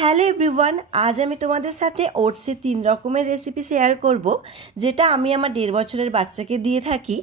Hello everyone, আজ আমি তোমাদের সাথে ওটসের 3 রকমের রেসিপি শেয়ার করব, যেটা আমি আমার 1.5 বছরের বাচ্চাকে দিয়ে থাকি।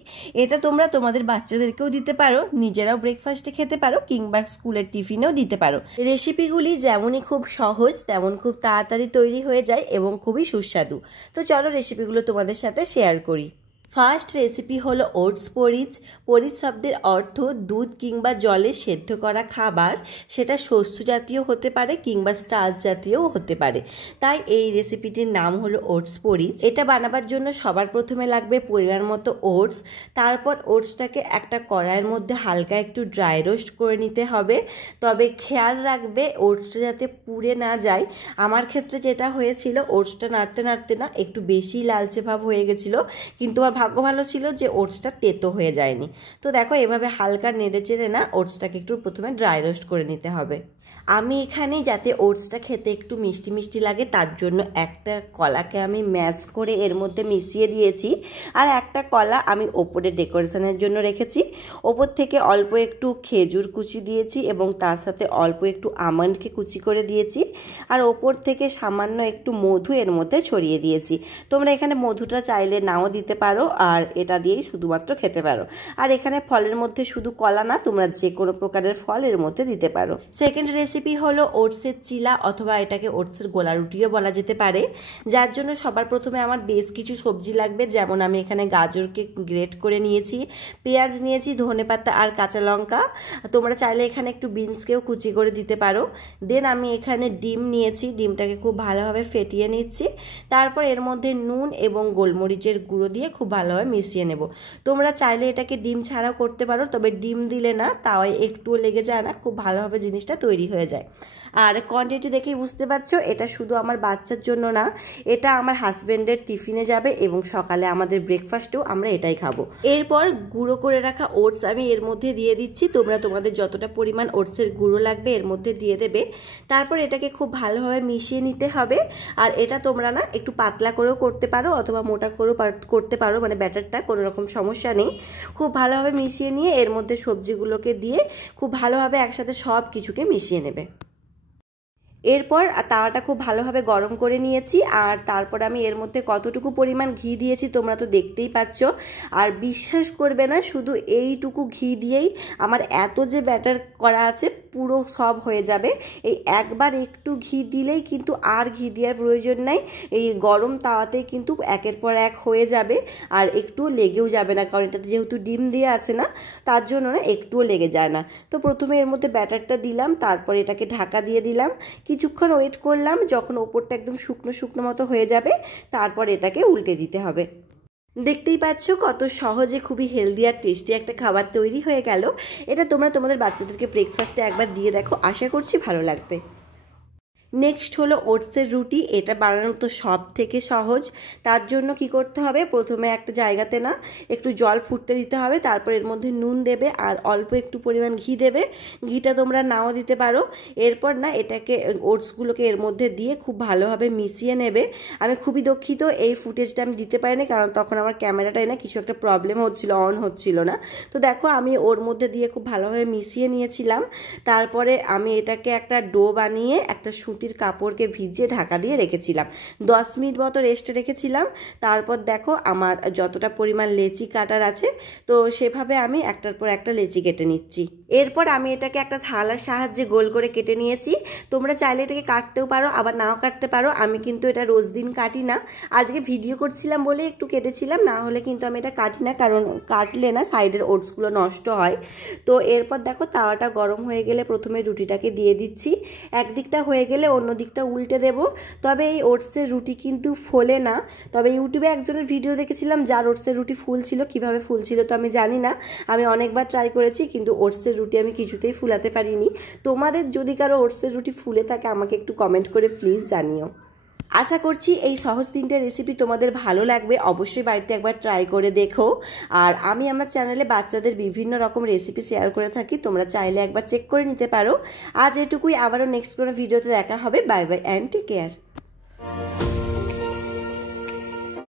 এটা তোমরা তোমাদের বাচ্চাদেরকেও দিতে পারো, নিজেরাও ব্রেকফাস্টে খেতে পারো কিংবা স্কুলের টিফিনেও দিতে পারো। রেসিপিগুলি যেমনই খুব সহজ তেমন খুব তাড়াতাড়ি তৈরি হয়ে যায় এবং খুবই সুস্বাদু। তো চলো রেসিপিগুলো তোমাদের সাথে শেয়ার করি। ফার্স্ট রেসিপি হলো ওটস পরিচ। পরিচ শব্দের অর্থ দুধ কিংবা জলে সেদ্ধ করা খাবার, সেটা শস্য জাতীয় হতে পারে কিংবা স্টার্চ জাতীয়ও হতে পারে, তাই এই রেসিপিটির নাম হলো ওটস পরিচ। এটা বানাবার জন্য সবার প্রথমে লাগবে পরিমাণ মতো ওটস। তারপর ওটসটাকে একটা কড়াইয়ের মধ্যে হালকা একটু ড্রাই রোস্ট করে নিতে হবে, তবে খেয়াল রাখবে ওটসটা যাতে পুড়ে না যায়। আমার ক্ষেত্রে যেটা হয়েছিল, ওটসটা নাড়তে নাড়তে না একটু বেশি লালচে ভাব হয়ে গেছিলো, কিন্তু আমার ভাগ্য ভালো ছিল যে ওটসটা তেতো হয়ে যায়নি। তো দেখো এভাবে হালকা নেড়ে চেড়ে না ওটসটাকে একটু প্রথমে ড্রাই রোস্ট করে নিতে হবে। আমি এখানে যাতে ওটসটা খেতে একটু মিষ্টি মিষ্টি লাগে তার জন্য একটা কলাকে আমি ম্যাশ করে এর মধ্যে মিশিয়ে দিয়েছি, আর একটা কলা আমি ওপরে ডেকোরেশনের জন্য রেখেছি। ওপর থেকে অল্প একটু খেজুর কুচি দিয়েছি এবং তার সাথে অল্প একটু আমন্ডকে কুচি করে দিয়েছি, আর ওপর থেকে সামান্য একটু মধু এর মধ্যে ছড়িয়ে দিয়েছি। তোমরা এখানে মধুটা চাইলে নাও দিতে পারো, আর এটা দিয়েই শুধুমাত্র খেতে পারো। আর এখানে ফলের মধ্যে শুধু কলা না, তোমরা যে কোনো প্রকারের ফল এর মধ্যে দিতে পারো। সেকেন্ড রেসিপি হলো ওটসের চিলা, অথবা এটাকে ওটসের গোলা রুটিও বলা যেতে পারে, যার জন্য সবার প্রথমে আমার বেশ কিছু সবজি লাগবে। যেমন আমি এখানে গাজরকে গ্রেট করে নিয়েছি, পেঁয়াজ নিয়েছি, ধনেপাতা আর কাঁচা লঙ্কা। তোমরা চাইলে এখানে একটু বিনসকেও কুচি করে দিতে পারো। দেন আমি এখানে ডিম নিয়েছি, ডিমটাকে খুব ভালোভাবে ফেটিয়ে নিচ্ছি। তারপর এর মধ্যে নুন এবং গোলমরিচের গুঁড়ো দিয়ে খুব ভালোভাবে মিশিয়ে নেব। তোমরা চাইলে এটাকে ডিম ছাড়াও করতে পারো, তবে ডিম দিলে না তাও একটুও লেগে যায় না, খুব ভালোভাবে জিনিসটা তৈরি হয়ে যায়। আর কোয়ান্টিটি দেখেই বুঝতে পারছো, এটা শুধু আমার বাচ্চার জন্য না, এটা আমার হাজব্যান্ডের টিফিনে যাবে এবং সকালে আমাদের ব্রেকফাস্টেও আমরা এটাই খাবো। এরপর গুঁড়ো করে রাখা ওটস আমি এর মধ্যে দিয়ে দিচ্ছি। তোমরা তোমাদের যতটা পরিমাণ ওটসের গুঁড়ো লাগবে এর মধ্যে দিয়ে দেবে। তারপর এটাকে খুব ভালোভাবে মিশিয়ে নিতে হবে। আর এটা তোমরা না একটু পাতলা করেও করতে পারো অথবা মোটা করেও করতে পারো, মানে ব্যাটারটা কোনো রকম সমস্যা নেই। খুব ভালোভাবে মিশিয়ে নিয়ে এর মধ্যে সবজিগুলোকে দিয়ে খুব ভালোভাবে একসাথে সব কিছুকে মিশিয়ে নেবে। এরপর তাওয়াটা খুব ভালোভাবে গরম করে নিয়েছি, আর তারপর আমি এর মধ্যে কতটুকু পরিমাণ ঘি দিয়েছি তোমরা তো দেখতেই পাচ্ছ। আর বিশ্বাস করবে না, শুধু এইটুকু ঘি দিয়েই আমার এত যে ব্যাটার করা আছে পুরো সব হয়ে যাবে। এই একবার একটু ঘি দিলেই কিন্তু আর ঘি দেওয়ার প্রয়োজন নাই। এই গরম তাওয়াতেই কিন্তু একের পর এক হয়ে যাবে, আর একটুও লেগেও যাবে না, কারণ এটাতে যেহেতু ডিম দিয়ে আছে না, তার জন্য না একটুও লেগে যায় না। তো প্রথমে এর মধ্যে ব্যাটারটা দিলাম, তারপর এটাকে ঢাকা দিয়ে দিলাম। কিছুক্ষণ ওয়েট করলাম, যখন ওপরটা একদম শুকনো শুকনো মতো হয়ে যাবে তারপর এটাকে উল্টে দিতে হবে। দেখতেই পাচ্ছ কত সহজে খুবই হেলদি আর টেস্টি একটা খাবার তৈরি হয়ে গেল। এটা তোমরা তোমাদের বাচ্চাদেরকে ব্রেকফাস্টে একবার দিয়ে দেখো, আশা করছি ভালো লাগবে। নেক্সট হলো ওটসের রুটি। এটা বানানো তো সব থেকে সহজ। তার জন্য কি করতে হবে, প্রথমে একটা জায়গাতে না একটু জল ফুটতে দিতে হবে, তারপর এর মধ্যে নুন দেবে আর অল্প একটু পরিমাণ ঘি দেবে। ঘিটা তোমরা নাও দিতে পারো। এরপর না এটাকে ওটসগুলোকে এর মধ্যে দিয়ে খুব ভালোভাবে মিশিয়ে নেবে। আমি খুবই দুঃখিত, এই ফুটেজটা আমি দিতে পারিনি, কারণ তখন আমার ক্যামেরাটায় না কিছু একটা প্রবলেম হচ্ছিল, অন হচ্ছিল না। তো দেখো আমি ওর মধ্যে দিয়ে খুব ভালোভাবে মিশিয়ে নিয়েছিলাম। তারপরে আমি এটাকে একটা ডো বানিয়ে একটা সুতির কাপড়কে ভিজিয়ে ঢাকা দিয়ে রেখেছিলাম। 10 মিনিট মতো রেস্টে রেখেছিলাম। তারপর দেখো আমার যতটা পরিমাণ লেচি কাটার আছে, তো সেভাবে আমি একটার পর একটা লেচি কেটে নিচ্ছি। এরপর আমি এটাকে একটা থালার সাহায্যে গোল করে কেটে নিয়েছি। তোমরা চাইলে এটাকে কাটতেও পারো, আবার নাও কাটতে পারো। আমি কিন্তু এটা রোজ দিন কাটি না, আজকে ভিডিও করছিলাম বলে একটু কেটেছিলাম, না হলে কিন্তু আমি এটা কাটি না, কারণ কাটলে না সাইডের ওটসগুলো নষ্ট হয়। তো এরপর দেখো তাওয়াটা গরম হয়ে গেলে প্রথমে রুটিটাকে দিয়ে দিচ্ছি। একদিকটা হয়ে গেলে অন্য দিকটা উল্টে দেব। তবে এই ওটসের রুটি কিন্তু ফোলে না। তবে ইউটিউবে একজনের ভিডিও দেখেছিলাম যার ওটসের রুটি ফুল ছিল, কীভাবে ফুল ছিল তো আমি জানি না। আমি অনেকবার ট্রাই করেছি, কিন্তু ওটসের রুটি আমি কিছুতেই ফুলাতে পারিনি। তোমাদের যদি কারো ওটসের রুটি ফুলে থাকে আমাকে একটু কমেন্ট করে প্লিজ জানিও। আশা করছি এই সহজ 3টে রেসিপি তোমাদের ভালো লাগবে। অবশ্যই বাড়িতে একবার ট্রাই করে দেখো। আর আমি আমার চ্যানেলে বাচ্চাদের বিভিন্ন রকম রেসিপি শেয়ার করে থাকি, তোমরা চাইলে একবার চেক করে নিতে পারো। আজ এটুকুই, আবারও নেক্সট কোনো ভিডিওতে দেখা হবে। Bye bye and take care.